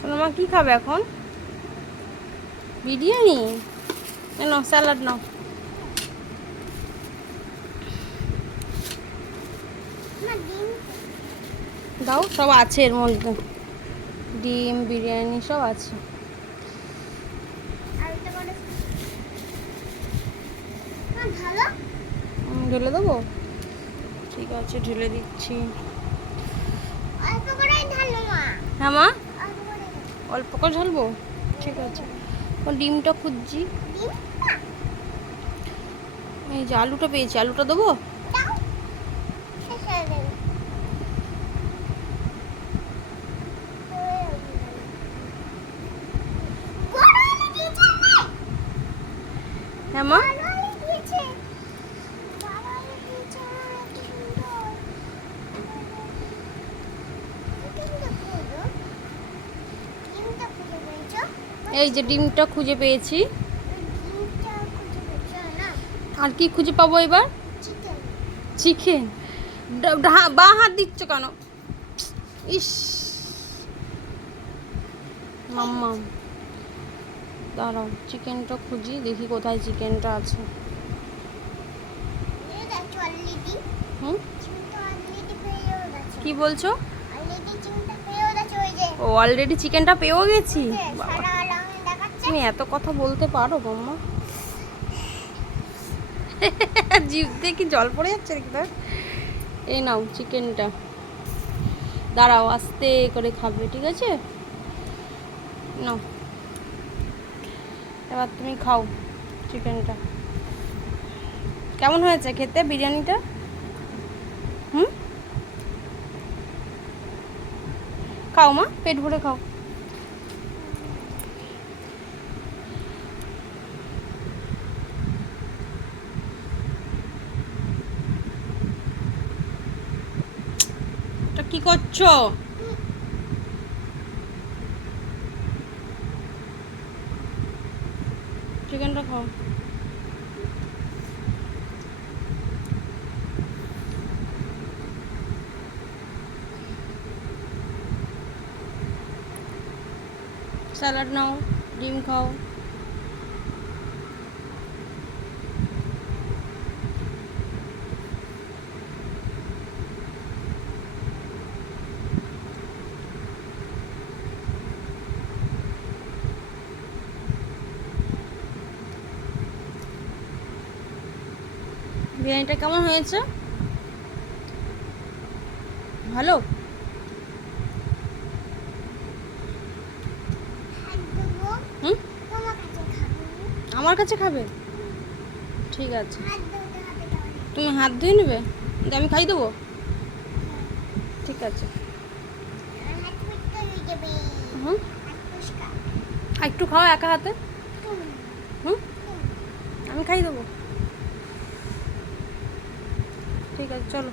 সোনামা কি খাবে এখন? বিরিয়ানি? নাও স্যালাড নাও। দাও, সব আছে এর মধ্যে, ডিম বিরিয়ানি সব আছে। ঢেলে দেবো? ঠিক আছে, ঢেলে দিচ্ছি। হ্যাঁ মা, অল্প করে ঢালবো? ঠিক আছে। ডিমটা খুঁজছি। এই যে আলুটা পেয়েছি, আলুটা দেবো? হ্যাঁ মা, এই যে ডিমটা খুঁজে পেয়েছি। আর কি খুঁজে পাবো এবার? চিকেন। বা হাত দিচ্ছ কেন? ইস মাম্মা, দাঁড়াও, চিকেনটা খুঁজি, দেখি কোথায় চিকেনটা আছে। হুম, কি বলছো? ও, অলরেডি চিকেনটা পেয়েও গেছি। তুমি এত কথা বলতে পারো মাম্মা? জিভ দিয়ে কি জল পড়ে যাচ্ছে নাকি তোর? এই নাও চিকেনটা, দাঁড়াও, আস্তে করে খাবে, ঠিক আছে? নাও, এবার তুমি খাও চিকেনটা। কেমন হয়েছে খেতে বিরিয়ানিটা? হুম, খাও মা, পেট ভরে খাও। এটা কি করছো? চিকেনটা খাও। স্যালাড নাও, ডিম খাও। বিরিয়ানিটা কেমন হয়েছে? ভালো? হুম, আমার কাছে খাবে? ঠিক আছে, তুমি হাত ধুয়ে নেবে, আমি খাই দেবো? ঠিক আছে। হুম, একটু খাও একা হাতে। হুম, আমি খাই দেবো। ঠিক আছে, চলো।